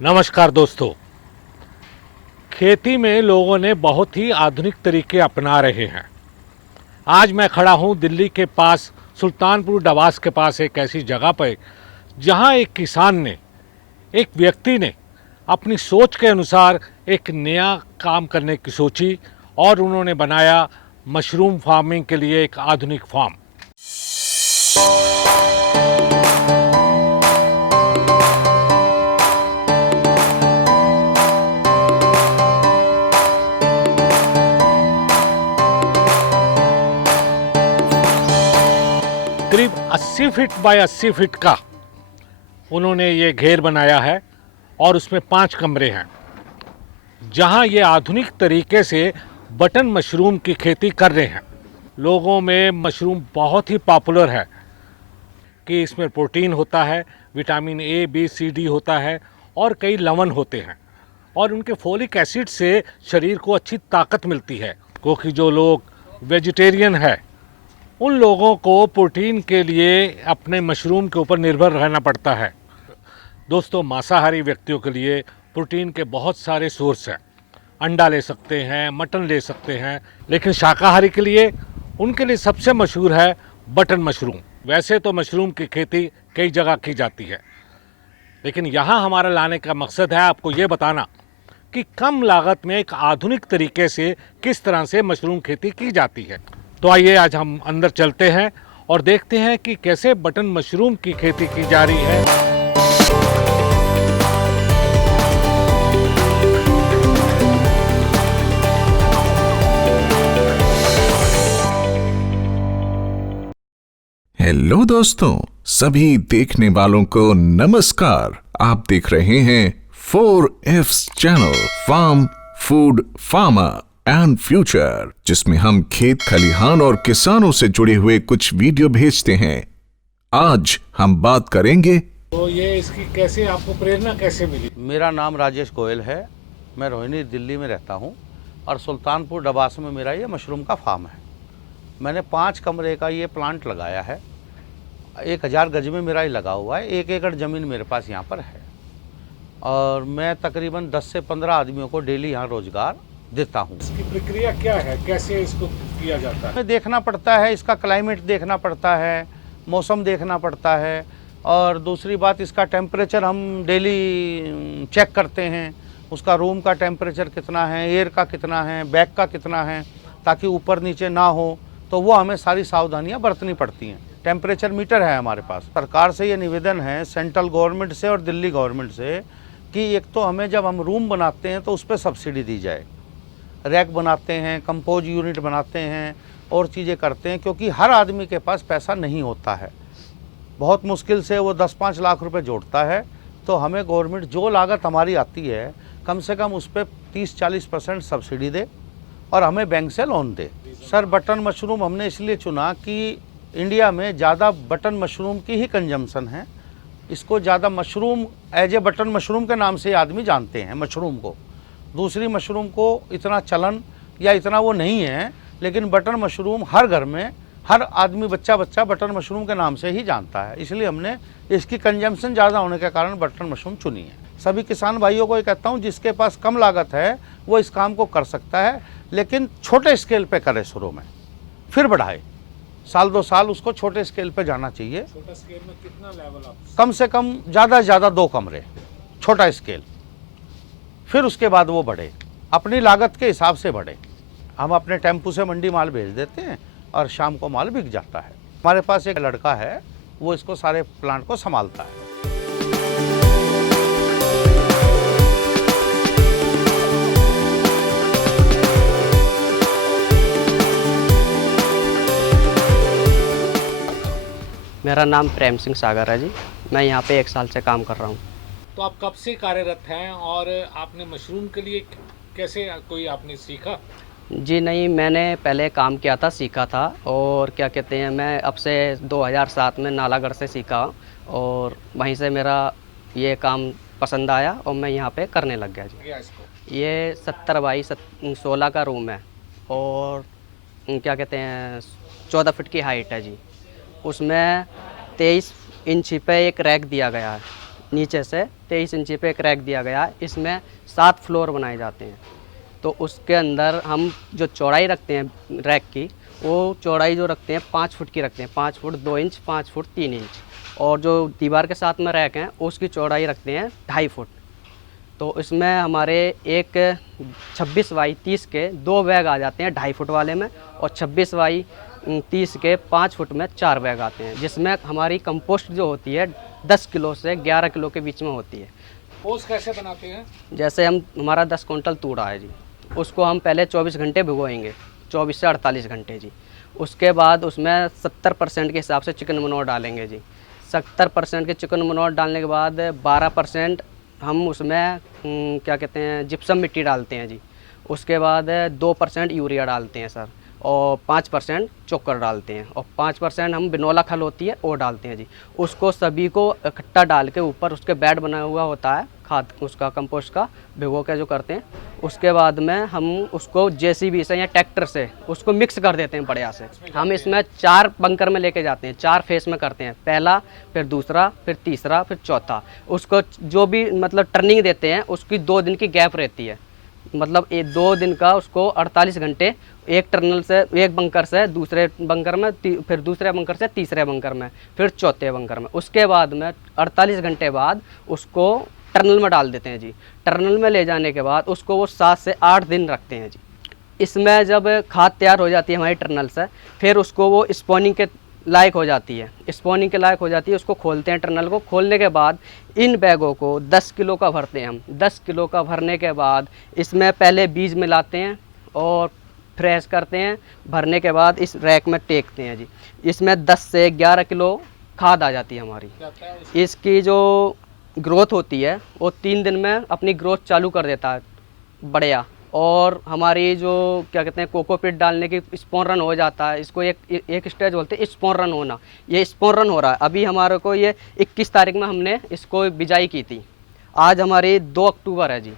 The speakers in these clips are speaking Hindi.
नमस्कार दोस्तों। खेती में लोगों ने बहुत ही आधुनिक तरीके अपना रहे हैं। आज मैं खड़ा हूं दिल्ली के पास सुल्तानपुर डबास के पास एक ऐसी जगह पर जहां एक किसान ने, एक व्यक्ति ने अपनी सोच के अनुसार एक नया काम करने की सोची और उन्होंने बनाया मशरूम फार्मिंग के लिए एक आधुनिक फार्म। करीब 80 फीट बाय 80 फीट का उन्होंने ये घेर बनाया है और उसमें 5 कमरे हैं जहां ये आधुनिक तरीके से बटन मशरूम की खेती कर रहे हैं। लोगों में मशरूम बहुत ही पॉपुलर है कि इसमें प्रोटीन होता है, vitamin A B C D होता है और कई लवण होते हैं और उनके फोलिक एसिड से शरीर को अच्छी ताकत मिलती है। क्योंकि जो लोग वेजिटेरियन है उन लोगों को प्रोटीन के लिए अपने मशरूम के ऊपर निर्भर रहना पड़ता है। दोस्तों, मांसाहारी व्यक्तियों के लिए प्रोटीन के बहुत सारे सोर्स हैं। अंडा ले सकते हैं, मटन ले सकते हैं, लेकिन शाकाहारी के लिए उनके लिए सबसे मशहूर है बटन मशरूम। वैसे तो मशरूम की खेती कई जगह की जाती है, लेकिन यहाँ हमारा लाने का मकसद है आपको ये बताना कि कम लागत में एक आधुनिक तरीके से किस तरह से मशरूम खेती की जाती है। तो आइए आज हम अंदर चलते हैं और देखते हैं कि कैसे बटन मशरूम की खेती की जा रही है। हेलो दोस्तों, सभी देखने वालों को नमस्कार। आप देख रहे हैं 4F's channel farm food farmer and future, जिसमें हम खेत खलिहान और किसानों से जुड़े हुए कुछ वीडियो भेजते हैं। आज हम बात करेंगे तो ये इसकी कैसे आपको प्रेरणा कैसे मिली? मेरा नाम राजेश गोयल है। मैं रोहिणी दिल्ली में रहता हूँ और सुल्तानपुर डबास में मेरा ये मशरूम का फार्म है। मैंने 5 कमरे का ये प्लांट लगाया है। 1000 गज में मेरा ही लगा हुआ है। 1 एकड़ ज़मीन मेरे पास यहाँ पर है और मैं तकरीबन 10 से 15 आदमियों को डेली यहाँ रोज़गार देता हूँ। इसकी प्रक्रिया क्या है, कैसे इसको किया जाता है? हमें देखना पड़ता है, इसका क्लाइमेट देखना पड़ता है, मौसम देखना पड़ता है और दूसरी बात इसका टेम्परेचर हम डेली चेक करते हैं। उसका रूम का टेम्परेचर कितना है, एयर का कितना है, बैक का कितना है, ताकि ऊपर नीचे ना हो। तो वो हमें सारी सावधानियां बरतनी पड़ती हैं। टेम्परेचर मीटर है हमारे पास। सरकार से ये निवेदन है, सेंट्रल गवर्नमेंट से और दिल्ली गवर्नमेंट से, कि एक तो हमें जब हम रूम बनाते हैं तो उस पर सब्सिडी दी जाए। रैक बनाते हैं, कंपोज यूनिट बनाते हैं और चीज़ें करते हैं, क्योंकि हर आदमी के पास पैसा नहीं होता है। बहुत मुश्किल से वो 10-5 लाख रुपए जोड़ता है। तो हमें गवर्नमेंट जो लागत हमारी आती है कम से कम उस पर 30-40% सब्सिडी दे और हमें बैंक से लोन दे। सर, बटन मशरूम हमने इसलिए चुना कि इंडिया में ज़्यादा बटन मशरूम की ही कंजम्पशन है। इसको ज़्यादा mushroom as a button mushroom के नाम से आदमी जानते हैं मशरूम को। दूसरी मशरूम को इतना चलन या इतना वो नहीं है, लेकिन बटन मशरूम हर घर में हर आदमी बच्चा बटन मशरूम के नाम से ही जानता है। इसलिए हमने इसकी कंजम्पशन ज़्यादा होने के कारण बटन मशरूम चुनी है। सभी किसान भाइयों को ये कहता हूँ, जिसके पास कम लागत है वो इस काम को कर सकता है, लेकिन छोटे स्केल पे करे शुरू में, फिर बढ़ाए। साल 2 साल उसको छोटे स्केल पे जाना चाहिए। छोटा स्केल में कितना लेवल आप? कम से कम ज़्यादा से ज़्यादा 2 कमरे, छोटा स्केल। फिर उसके बाद वो बढ़े, अपनी लागत के हिसाब से बढ़े। हम अपने टेम्पू से मंडी माल भेज देते हैं और शाम को माल बिक जाता है। हमारे पास एक लड़का है, वो इसको सारे प्लांट को संभालता है। मेरा नाम प्रेम सिंह सागर है जी। मैं यहाँ पे 1 साल से काम कर रहा हूँ। तो आप कब से कार्यरत हैं और आपने मशरूम के लिए कैसे कोई आपने सीखा? जी नहीं, मैंने पहले काम किया था, सीखा था। और क्या कहते हैं, मैं अब से 2007 में नालागढ़ से सीखा और वहीं से मेरा ये काम पसंद आया और मैं यहाँ पे करने लग गया जी। ये 70 बाई 16 का रूम है और क्या कहते हैं 14 फीट की हाइट है जी। उसमें 23 इंच पे एक रैक दिया गया है नीचे से 23 इंची पे एक रैक दिया गया है। इसमें 7 फ्लोर बनाए जाते हैं। तो उसके अंदर हम जो चौड़ाई रखते हैं रैक की, वो चौड़ाई जो रखते हैं 5 फुट की रखते हैं, 5 फुट 2 इंच, 5 फुट 3 इंच। और जो दीवार के साथ में रैक हैं उसकी चौड़ाई रखते हैं 2.5 फुट। तो इसमें हमारे एक 26 बाई 30 के 2 बैग आ जाते हैं 2.5 फुट वाले में, और 26 बाई 30 के 5 फुट में 4 बैग आते हैं, जिसमें हमारी कंपोस्ट जो होती है 10 किलो से 11 किलो के बीच में होती है। पोज कैसे बनाते हैं? जैसे हमारा 10 कुंटल तूड़ा है जी, उसको हम पहले 24 घंटे भिगोएंगे, 24 से 48 घंटे जी। उसके बाद उसमें 70% के हिसाब से चिकन मनोर डालेंगे जी। 70% के चिकन मनोर डालने के बाद 12% हम उसमें क्या कहते हैं जिप्सम मिट्टी डालते हैं जी। उसके बाद 2% यूरिया डालते हैं सर, और 5% चोकर डालते हैं, और 5% हम बिनोला खल होती है वो डालते हैं जी। उसको सभी को इकट्ठा डाल के ऊपर उसके बेड बना हुआ होता है खाद उसका कंपोस्ट का, भिगो के जो करते हैं। उसके बाद में हम उसको जेसीबी से या ट्रैक्टर से उसको मिक्स कर देते हैं बढ़िया से। हम इसमें 4 बंकर में लेके जाते हैं, 4 फेस में करते हैं, पहला, फिर दूसरा, फिर तीसरा, फिर चौथा। उसको जो भी मतलब टर्निंग देते हैं उसकी 2 दिन की गैप रहती है, मतलब 2 दिन का उसको 48 घंटे एक टर्नल से, एक बंकर से दूसरे बंकर में, फिर दूसरे बंकर से तीसरे बंकर में, फिर चौथे बंकर में। उसके बाद में 48 घंटे बाद उसको टर्नल में डाल देते हैं जी। टर्नल में ले जाने के बाद उसको वो 7 से 8 दिन रखते हैं जी। इसमें जब खाद तैयार हो जाती है हमारी टर्नल से, फिर उसको वो स्पॉनिंग के लायक हो जाती है, स्पॉनिंग के लायक हो जाती है। उसको खोलते हैं, टर्नल को खोलने के बाद इन बैगों को 10 किलो का भरते हैं हम। 10 किलो का भरने के बाद इसमें पहले बीज मिलाते हैं और फ्रेश करते हैं। भरने के बाद इस रैक में टेकते हैं जी। इसमें 10 से 11 किलो खाद आ जाती है हमारी। इसकी जो ग्रोथ होती है वो 3 दिन में अपनी ग्रोथ चालू कर देता है बढ़िया। और हमारी जो क्या कहते हैं कोकोपीट डालने की स्पॉन रन हो जाता है। इसको एक स्टेज बोलते हैं स्पॉन रन होना। ये स्पॉन रन हो रहा है अभी हमारे को। ये 21 तारीख में हमने इसको बिजाई की थी। आज हमारी 2 अक्टूबर है जी,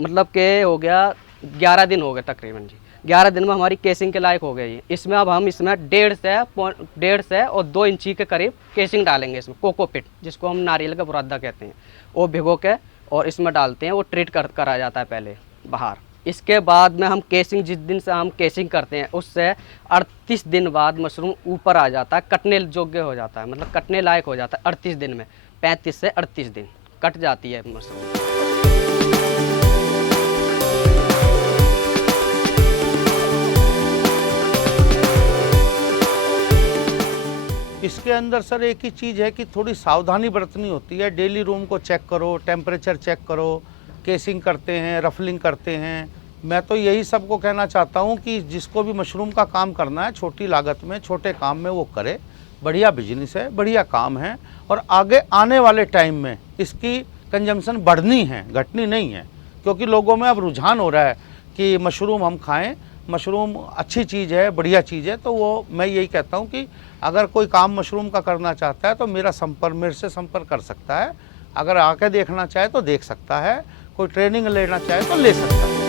मतलब के हो गया 11 दिन हो गए तकरीबन जी। 11 दिन में हमारी केसिंग के लायक हो गई। इसमें अब हम इसमें 1.5 से और 2 इंची के करीब केसिंग डालेंगे इसमें, कोकोपीट जिसको हम नारियल का बुरादा कहते हैं, वो भिगो के और इसमें डालते हैं। वो ट्रीट करा जाता है पहले बाहर। इसके बाद में हम केसिंग, जिस दिन से हम केसिंग करते हैं उससे 38 दिन बाद मशरूम ऊपर आ जाता है, कटने योग्य हो जाता है, मतलब कटने लायक हो जाता है 38 दिन में। 35 से 38 दिन कट जाती है मशरूम। इसके अंदर सर एक ही चीज़ है कि थोड़ी सावधानी बरतनी होती है। डेली रूम को चेक करो, टेम्परेचर चेक करो, केसिंग करते हैं, रफलिंग करते हैं। मैं तो यही सबको कहना चाहता हूँ कि जिसको भी मशरूम का काम करना है छोटी लागत में, छोटे काम में वो करे। बढ़िया बिजनेस है, बढ़िया काम है, और आगे आने वाले टाइम में इसकी कंजम्पशन बढ़नी है, घटनी नहीं है। क्योंकि लोगों में अब रुझान हो रहा है कि मशरूम हम खाएँ, मशरूम अच्छी चीज़ है, बढ़िया चीज़ है। तो वो मैं यही कहता हूँ कि अगर कोई काम मशरूम का करना चाहता है तो मेरे से संपर्क कर सकता है। अगर आके देखना चाहे तो देख सकता है, कोई ट्रेनिंग लेना चाहे तो ले सकता है।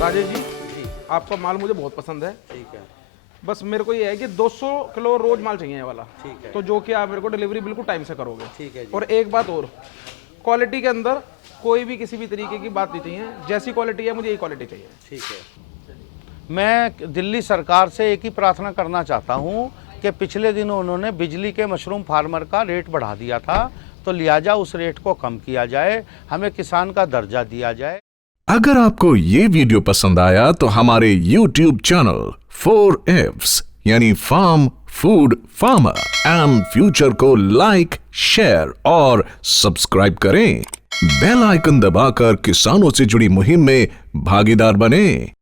राजेश जी, आपका माल मुझे बहुत पसंद है। ठीक है। बस मेरे को ये है कि 200 किलो रोज माल चाहिए ये वाला। ठीक है। तो जो कि आप मेरे को डिलीवरी बिल्कुल टाइम से करोगे। ठीक है जी। और एक बात और, क्वालिटी के अंदर कोई भी किसी भी तरीके की बात नहीं चाहिए। जैसी क्वालिटी है मुझे यही क्वालिटी चाहिए। ठीक है। मैं दिल्ली सरकार से एक ही प्रार्थना करना चाहता हूँ कि पिछले दिनों उन्होंने बिजली के मशरूम फार्मर का रेट बढ़ा दिया था, तो लिहाजा उस रेट को कम किया जाए, हमें किसान का दर्जा दिया जाए। अगर आपको ये वीडियो पसंद आया तो हमारे YouTube चैनल 4Fs यानी farm food farmer and future को लाइक, शेयर और सब्सक्राइब करें। बेल आइकन दबाकर किसानों से जुड़ी मुहिम में भागीदार बने।